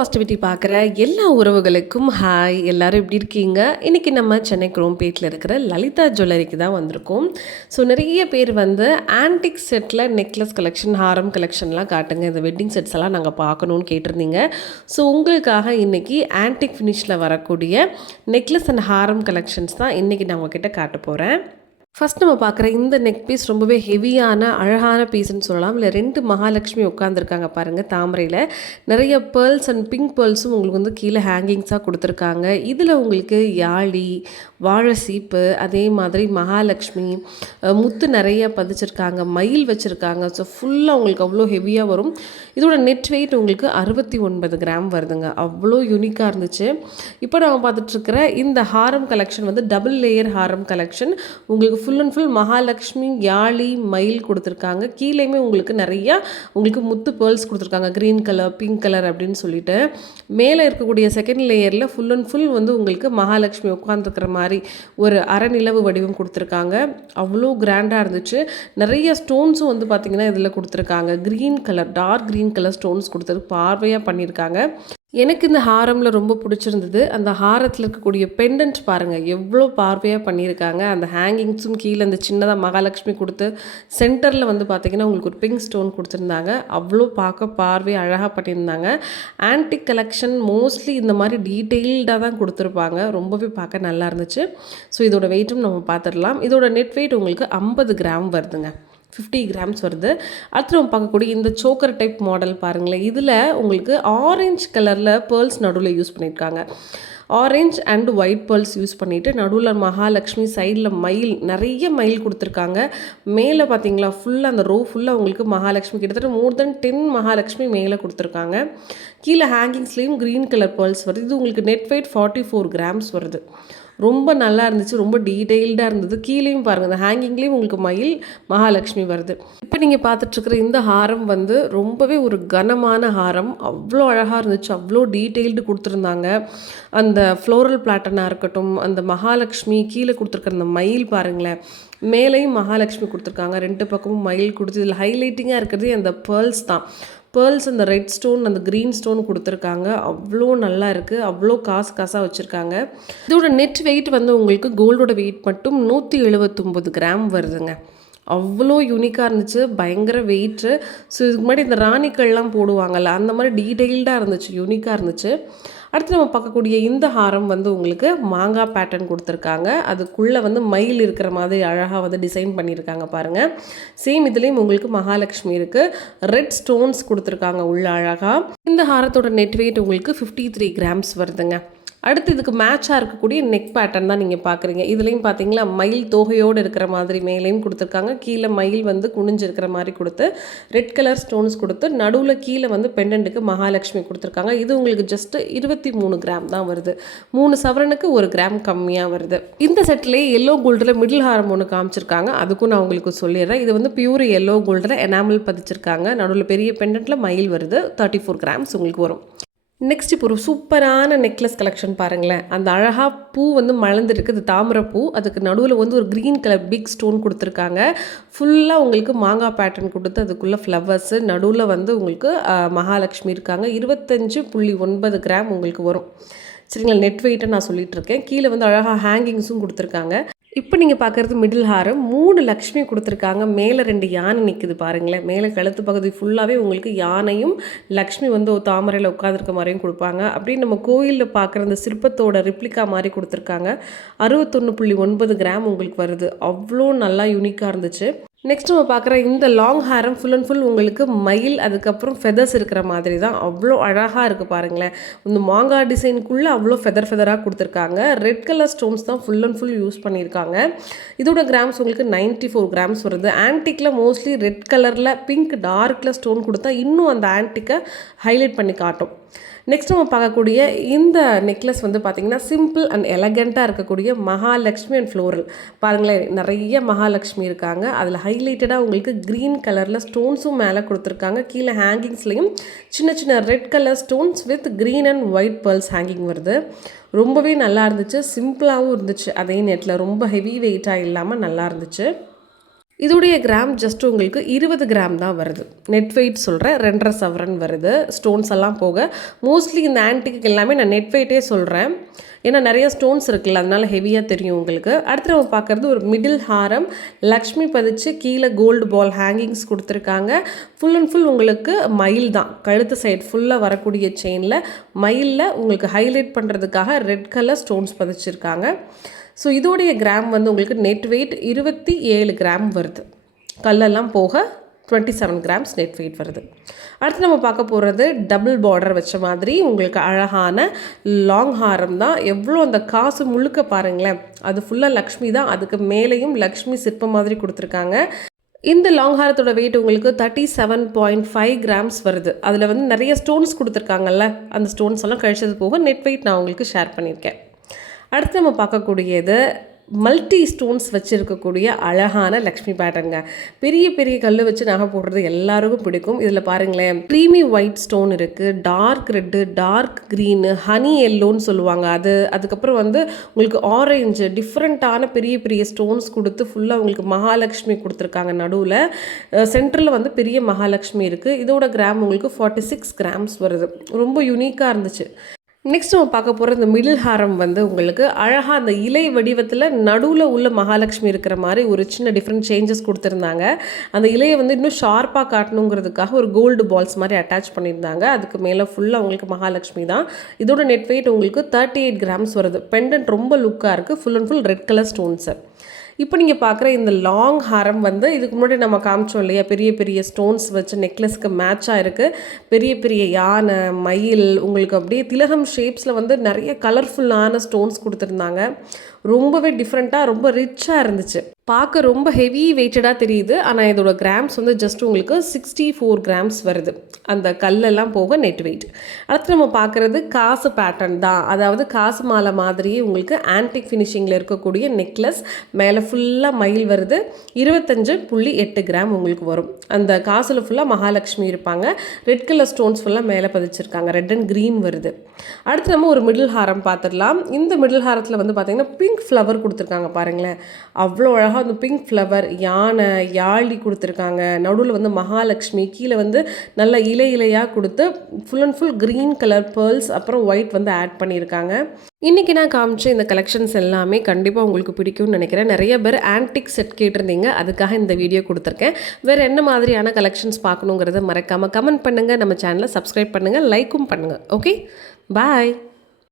Positivity பார்க்குற எல்லா உறவுகளுக்கும் ஹாய். எல்லாரும் எப்படி இருக்கீங்க? இன்றைக்கி நம்ம சென்னை குரோம்பேட்டில் இருக்கிற லலிதா ஜுவல்லரிக்கு தான் வந்திருக்கோம். ஸோ நிறைய பேர் வந்து ஆன்டிக் செட்டில் நெக்லஸ் கலெக்ஷன், ஹாரம் கலெக்ஷன்லாம் காட்டுங்க, இந்த வெட்டிங் செட்ஸ் எல்லாம் நாங்கள் பார்க்கணுன்னு கேட்டிருந்தீங்க. ஸோ உங்களுக்காக இன்றைக்கி ஆன்டிக் ஃபினிஷில் வரக்கூடிய நெக்லஸ் அண்ட் ஹாரம் கலெக்ஷன்ஸ் தான் இன்றைக்கி நான் உங்ககிட்ட காட்ட போகிறேன். ஃபஸ்ட் நம்ம பார்க்குற இந்த நெக் பீஸ் ரொம்பவே ஹெவியான அழகான பீஸ்ன்னு சொல்லலாம். இல்லை 2 மகாலட்சுமி உட்காந்துருக்காங்க பாருங்கள் தாமரையில். நிறைய பேர்ல்ஸ் அண்ட் பிங்க் பேர்ல்ஸும் உங்களுக்கு வந்து கீழே ஹேங்கிங்ஸாக கொடுத்துருக்காங்க. இதில் உங்களுக்கு யாழி, வாழை சீப்பு, அதே மாதிரி மகாலட்சுமி முத்து நிறைய பதிச்சிருக்காங்க, மயில் வச்சுருக்காங்க. ஸோ ஃபுல்லாக உங்களுக்கு அவ்வளோ ஹெவியாக வரும். இதோட நெட் வெயிட் உங்களுக்கு 69 கிராம் வருதுங்க. அவ்வளோ யூனிக்காக இருந்துச்சு. இப்போ நம்ம பார்த்துட்ருக்கிற இந்த ஹாரம் கலெக்ஷன் வந்து டபுள் லேயர் ஹாரம் கலெக்ஷன். உங்களுக்கு ஃபுல் அண்ட் ஃபுல் மகாலட்சுமி, யாழி, மயில் கொடுத்துருக்காங்க. கீழேயுமே உங்களுக்கு நிறையா உங்களுக்கு முத்து பேர்ல்ஸ் கொடுத்துருக்காங்க, க்ரீன் கலர், பிங்க் கலர் அப்படின்னு சொல்லிட்டு. மேலே இருக்கக்கூடிய செகண்ட் லேயரில் ஃபுல் அண்ட் ஃபுல் வந்து உங்களுக்கு மகாலட்சுமி உட்காந்துருக்கிற மாதிரி ஒரு அரைநிலவு வடிவம் கொடுத்துருக்காங்க. அவ்வளோ கிராண்டாக இருந்துச்சு. நிறைய ஸ்டோன்ஸும் வந்து பார்த்திங்கன்னா இதில் கொடுத்துருக்காங்க. Green colour, dark green colour stones கொடுத்துருக்கு, பார்வையாக பண்ணியிருக்காங்க. எனக்கு இந்த ஹாரமில் ரொம்ப பிடிச்சிருந்தது. அந்த ஹாரத்தில் இருக்கக்கூடிய பெண்டன்ட் பாருங்கள் எவ்வளோ பார்வையாக பண்ணியிருக்காங்க. அந்த ஹேங்கிங்ஸும் கீழே அந்த சின்னதாக மகாலட்சுமி கொடுத்து சென்டரில் வந்து பார்த்திங்கன்னா உங்களுக்கு ஒரு பிங்க் ஸ்டோன் கொடுத்துருந்தாங்க. அவ்வளோ பார்க்க பார்வை அழகாக பண்ணியிருந்தாங்க. ஆன்டிக் கலெக்ஷன் மோஸ்ட்லி இந்த மாதிரி டீட்டெயில்டாக தான் கொடுத்துருப்பாங்க. ரொம்பவே பார்க்க நல்லா இருந்துச்சு. ஸோ இதோட வெயிட்டும் நம்ம பார்த்துடலாம். இதோட நெட் வெயிட் உங்களுக்கு 50 கிராம் வருதுங்க, 50 கிராம்ஸ் வருது. அடுத்து நம்ம பார்க்கக்கூடிய இந்த சோக்கர் டைப் மாடல் பாருங்களேன். இதில் உங்களுக்கு ஆரஞ்சு கலரில் பேர்ல்ஸ் நடுவில் யூஸ் பண்ணியிருக்காங்க. Orange and white pearls use பண்ணிவிட்டு நடுவில் மகாலட்சுமி, சைடில் மயில், நிறைய மயில் கொடுத்துருக்காங்க. மேலே பார்த்தீங்களா ஃபுல்லாக அந்த ரோ ஃபுல்லாக உங்களுக்கு மகாலட்சுமி, கிட்டத்தட்ட மோர் தென் 10 மகாலட்சுமி மேலே கொடுத்துருக்காங்க. கீழே ஹேங்கிங்ஸ்லேயும் க்ரீன் கலர் பேர்ல்ஸ் வருது. இது உங்களுக்கு நெட் வெயிட் 44 கிராம்ஸ் வருது. ரொம்ப நல்லா இருந்துச்சு, ரொம்ப டீட்டெயில்டாக இருந்தது. கீழேயும் பாருங்கள், அந்த ஹேங்கிங்லேயும் உங்களுக்கு மயில், மகாலட்சுமி வருது. இப்போ நீங்கள் பார்த்துட்ருக்குற இந்த ஹாரம் வந்து ரொம்பவே ஒரு கனமான ஹாரம். அவ்வளோ அழகாக இருந்துச்சு, அவ்வளோ டீட்டெயில்டு கொடுத்துருந்தாங்க. அந்த ஃப்ளோரல் பிளாட்டனாக இருக்கட்டும், அந்த மகாலட்சுமி கீழே கொடுத்துருக்குற அந்த மயில் பாருங்களேன், மேலேயும் மகாலட்சுமி கொடுத்துருக்காங்க, 2 பக்கமும் மயில் கொடுத்து. இதில் ஹைலைட்டிங்காக இருக்கிறது அந்த பேர்ல்ஸ் தான். பேர்ல்ஸ் அந்த ரெட் ஸ்டோன், அந்த க்ரீன் ஸ்டோன் கொடுத்துருக்காங்க. அவ்வளோ நல்லா இருக்குது, அவ்வளோ காசாக வச்சுருக்காங்க. இதோட நெட் வெயிட் வந்து உங்களுக்கு கோல்டோட வெயிட் மட்டும் 179 கிராம் வருதுங்க. அவ்வளோ யூனிக்காக இருந்துச்சு, பயங்கர வெயிட்டு. ஸோ இதுக்கு முன்னாடி இந்த ராணிக்கள்லாம் போடுவாங்கள்ல, அந்த மாதிரி டீட்டெயில்டாக இருந்துச்சு, யூனிக்காக இருந்துச்சு. அடுத்து நம்ம பார்க்கக்கூடிய இந்த ஹாரம் வந்து உங்களுக்கு மாங்காய் பேட்டர்ன் கொடுத்துருக்காங்க. அதுக்குள்ளே வந்து மயில் இருக்கிற மாதிரி அழகாக வந்து டிசைன் பண்ணியிருக்காங்க பாருங்கள். சேம் இதுலேயும் உங்களுக்கு மகாலட்சுமி இருக்குது, ரெட் ஸ்டோன்ஸ் கொடுத்துருக்காங்க உள்ள அழகாக. இந்த ஹாரத்தோட நெட் வெயிட் உங்களுக்கு 53 கிராம்ஸ் வருதுங்க. அடுத்து இதுக்கு மேட்சாக இருக்கக்கூடிய நெக் பேட்டர்ன் தான் நீங்கள் பார்க்குறீங்க. இதுலேயும் பார்த்தீங்களா மயில் தோகையோடு இருக்கிற மாதிரி மேலேயும் கொடுத்துருக்காங்க. கீழே மயில் வந்து குனிஞ்சு இருக்கிற மாதிரி கொடுத்து ரெட் கலர் ஸ்டோன்ஸ் கொடுத்து நடுவில் கீழே வந்து பெண்டன்ட்டுக்கு மகாலட்சுமி கொடுத்துருக்காங்க. இது உங்களுக்கு ஜஸ்ட்டு 23 கிராம் தான் வருது. 3 சவரனுக்கு 1 கிராம் கம்மியாக வருது. இந்த செட்டிலே எல்லோ கோல்டில் மிடில் ஹாரம் ஒன்று காமிச்சிருக்காங்க, அதுக்கும் நான் உங்களுக்கு சொல்லிடுறேன். இது வந்து பியூர் எல்லோ கோல்டில் எனாமல் பதிச்சிருக்காங்க. நடுவில் பெரிய பெண்டன்ட்டில் மயில் வருது. 34 கிராம்ஸ் உங்களுக்கு வரும். நெக்ஸ்ட் இப்போ ஒரு சூப்பரான நெக்லஸ் கலெக்ஷன் பாருங்களேன். அந்த அழகாக பூ வந்து மலர்ந்துருக்கு, அது தாமரை பூ. அதுக்கு நடுவில் வந்து ஒரு க்ரீன் கலர் பிக் ஸ்டோன் கொடுத்துருக்காங்க. ஃபுல்லாக உங்களுக்கு மாங்காய் பேட்டர்ன் கொடுத்து அதுக்குள்ளே ஃப்ளவர்ஸு, நடுவில் வந்து உங்களுக்கு மகாலட்சுமி இருக்காங்க. 25.9 கிராம் உங்களுக்கு வரும். சரிங்களா, நெட் வெயிட்டை நான் சொல்லிகிட்ருக்கேன். கீழே வந்து அழகாக ஹேங்கிங்ஸும் கொடுத்துருக்காங்க. இப்போ நீங்கள் பார்க்குறது மிடில் ஹாரம். 3 லக்ஷ்மி கொடுத்துருக்காங்க. மேலே 2 யானை நிற்குது பாருங்களேன். மேலே கழுத்து பகுதி ஃபுல்லாகவே உங்களுக்கு யானையும் லக்ஷ்மி வந்து தாமரையில் உட்காந்துருக்க மாதிரியும் கொடுப்பாங்க. அப்படின்னு நம்ம கோயிலில் பார்க்குற அந்த சிற்பத்தோட ரிப்ளிகா மாதிரி கொடுத்துருக்காங்க. 61.9 கிராம் உங்களுக்கு வருது. அவ்வளோ நல்லா யூனிக்காக இருந்துச்சு. நெக்ஸ்ட் நம்ம பார்க்குற இந்த லாங் ஹேரம் ஃபுல் அண்ட் ஃபுல் உங்களுக்கு மயில், அதுக்கப்புறம் ஃபெதர்ஸ் இருக்கிற மாதிரி தான். அவ்வளோ அழகாக இருக்குது பாருங்களேன். இந்த மாங்காய் டிசைனுக்குள்ளே அவ்வளோ ஃபெதராக கொடுத்துருக்காங்க. ரெட் கலர் ஸ்டோன்ஸ் தான் ஃபுல் அண்ட் ஃபுல் யூஸ் பண்ணியிருக்காங்க. இதோட கிராம்ஸ் உங்களுக்கு 94 கிராம்ஸ் வருது. ஆன்டிக்கில் மோஸ்ட்லி ரெட் கலரில் பிங்க் டார்க்கில் ஸ்டோன் கொடுத்தா இன்னும் அந்த ஆன்டிக்கை ஹைலைட் பண்ணி காட்டும். நெக்ஸ்ட் நம்ம பார்க்கக்கூடிய இந்த நெக்லஸ் வந்து பார்த்திங்கன்னா சிம்பிள் அண்ட் எலகண்ட்டாக இருக்கக்கூடிய மகாலட்சுமி அண்ட் ஃப்ளோரல் பாருங்களேன். நிறைய மகாலட்சுமி இருக்காங்க. அதில் ஹைலைட்டடாக உங்களுக்கு க்ரீன் கலரில் ஸ்டோன்ஸும் மேலே கொடுத்துருக்காங்க. கீழே ஹேங்கிங்ஸ்லேயும் சின்ன சின்ன red colour stones with green and white pearls hanging வருது. ரொம்பவே நல்லா இருந்துச்சு, சிம்பிளாகவும் இருந்துச்சு. அதே நேரத்தில் ரொம்ப ஹெவி வெயிட்டாக இல்லாமல் நல்லா இருந்துச்சு. இதோடைய கிராம் ஜஸ்ட் உங்களுக்கு 20 கிராம் தான் வருது. நெட் வெயிட் சொல்கிறேன், 2.5 சவரன் வருது ஸ்டோன்ஸ் எல்லாம் போக. மோஸ்ட்லி இந்த ஆன்டிக்கு எல்லாமே நான் நெட் வெயிட்டே சொல்கிறேன், ஏன்னா நிறைய ஸ்டோன்ஸ் இருக்குல்ல, அதனால ஹெவியாக தெரியும் உங்களுக்கு. அடுத்து நம்ம பார்க்குறது ஒரு மிடில் ஹாரம், லக்ஷ்மி பதிச்சு கீழே கோல்டு பால் ஹேங்கிங்ஸ் கொடுத்துருக்காங்க. ஃபுல் அண்ட் ஃபுல் உங்களுக்கு மயில் தான், கழுத்து சைடு ஃபுல்லாக வரக்கூடிய செயினில் மயிலில் உங்களுக்கு ஹைலைட் பண்ணுறதுக்காக ரெட் கலர் ஸ்டோன்ஸ் பதிச்சிருக்காங்க. ஸோ இதோடைய கிராம் வந்து உங்களுக்கு நெட் வெயிட் 27 கிராம் வருது. கல்லெல்லாம் போக 27 கிராம்ஸ் நெட் வெயிட் வருது. அடுத்து நம்ம பார்க்க போகிறது டபுள் பார்டர் வச்ச மாதிரி உங்களுக்கு அழகான லாங் ஹாரம் தான். எவ்வளோ அந்த காசு முழுக்க பாருங்களேன், அது ஃபுல்லாக லக்ஷ்மி தான், அதுக்கு மேலேயும் லக்ஷ்மி சிற்பம் மாதிரி கொடுத்துருக்காங்க. இந்த லாங் ஹாரத்தோட வெயிட் உங்களுக்கு 37.5 கிராம்ஸ் வருது. அதில் வந்து நிறைய ஸ்டோன்ஸ் கொடுத்துருக்காங்கல்ல, அந்த ஸ்டோன்ஸ் எல்லாம் கழிச்சது போக நெட் வெயிட் நான் உங்களுக்கு ஷேர் பண்ணியிருக்கேன். அடுத்து நம்ம பார்க்கக்கூடியது மல்டி ஸ்டோன்ஸ் வச்சுருக்கக்கூடிய அழகான லக்ஷ்மி பேட்டர்னுங்க. பெரிய பெரிய கல் வச்சு நகை போடுறது எல்லாருக்கும் பிடிக்கும். இதில் பாருங்களேன், க்ரீமி ஒயிட் ஸ்டோன் இருக்குது, dark red, dark green, honey எல்லோன்னு சொல்லுவாங்க அது. அதுக்கப்புறம் வந்து உங்களுக்கு ஆரஞ்சு, டிஃப்ரெண்ட்டான பெரிய பெரிய ஸ்டோன்ஸ் கொடுத்து ஃபுல்லாக உங்களுக்கு மகாலட்சுமி கொடுத்துருக்காங்க. நடுவில் சென்டரில் வந்து பெரிய மகாலட்சுமி இருக்குது. இதோட கிராம் உங்களுக்கு 46 கிராம்ஸ் வருது. ரொம்ப யூனிக்காக இருந்துச்சு. நெக்ஸ்ட் நம்ம பார்க்க போகிற இந்த மிடில் ஹாரம் வந்து உங்களுக்கு அழகாக அந்த இலை வடிவத்தில் நடுவில் உள்ள மகாலட்சுமி இருக்கிற மாதிரி ஒரு சின்ன டிஃப்ரெண்ட் சேஞ்சஸ் கொடுத்துருந்தாங்க. அந்த இலையை வந்து இன்னும் ஷார்ப்பாக காட்டணுங்கிறதுக்காக ஒரு கோல்டு பால்ஸ் மாதிரி அட்டாச் பண்ணியிருந்தாங்க. அதுக்கு மேலே ஃபுல்லாக உங்களுக்கு மகாலட்சுமி தான். இதோட நெட் வெயிட் உங்களுக்கு 38 கிராம்ஸ் வருது. பெண்டன்ட் ரொம்ப லுக்காக இருக்குது, full and full red colour stones. இப்போ நீங்கள் பார்க்குற இந்த லாங் ஹாரம் வந்து இதுக்கு முன்னாடி நம்ம காமிச்சோம் இல்லையா, பெரிய பெரிய ஸ்டோன்ஸ் வச்சு நெக்லஸ்க்கு மேட்சாக இருக்குது. பெரிய பெரிய யானை, மயில், உங்களுக்கு அப்படியே திலகம் ஷேப்ஸில் வந்து நிறைய கலர்ஃபுல்லான ஸ்டோன்ஸ் கொடுத்துருந்தாங்க. ரொம்பவே டிஃப்ரெண்ட்டாக ரொம்ப ரிச்சாக இருந்துச்சு. பார்க்க ரொம்ப ஹெவி வெயிட்டடாக தெரியுது, ஆனால் இதோட கிராம்ஸ் வந்து ஜஸ்ட் உங்களுக்கு 64 கிராம்ஸ் வருது. அந்த கல்லெல்லாம் போக நெட் வெயிட். அடுத்து நம்ம பார்க்குறது காசு பேட்டர்ன் தான், அதாவது காசு மாலை மாதிரியே உங்களுக்கு ஆன்டிக் ஃபினிஷிங்கில் இருக்கக்கூடிய நெக்லஸ். மேலே ஃபுல்லாக மயில் வருது. 25.8 கிராம் உங்களுக்கு வரும். அந்த காசில் ஃபுல்லாக மகாலட்சுமி இருப்பாங்க. ரெட் கலர் ஸ்டோன்ஸ் ஃபுல்லாக மேலே பதிச்சிருக்காங்க, ரெட் அண்ட் க்ரீன் வருது. அடுத்து நம்ம ஒரு மிடில் ஹாரம் பார்த்துடலாம். இந்த மிடில் ஹாரத்தில் வந்து பார்த்திங்கன்னா பிங்க் ஃப்ளவர் கொடுத்துருக்காங்க பாருங்களேன், அவ்வளோ அழகாக அந்த பிங்க் ஃப்ளவர், யானை, யாழி கொடுத்துருக்காங்க. நடுவில் வந்து மகாலட்சுமி, கீழே வந்து நல்ல இலையாக கொடுத்து full and full green colour pearls அப்புறம் ஒயிட் வந்து ஆட் பண்ணியிருக்காங்க. இன்றைக்கி நான் காமிச்ச இந்த கலெக்ஷன்ஸ் எல்லாமே கண்டிப்பாக உங்களுக்கு பிடிக்கும்னு நினைக்கிறேன். நிறைய பேர் ஆன்டிக் செட் கேட்டிருந்தீங்க, அதுக்காக இந்த வீடியோ கொடுத்துருக்கேன். வேறு என்ன மாதிரியான கலெக்ஷன்ஸ் பார்க்கணுங்கிறத மறக்காமல் கமெண்ட் பண்ணுங்கள், நம்ம சேனலை சப்ஸ்கிரைப் பண்ணுங்கள், லைக்கும் பண்ணுங்கள். ஓகே, பாய்.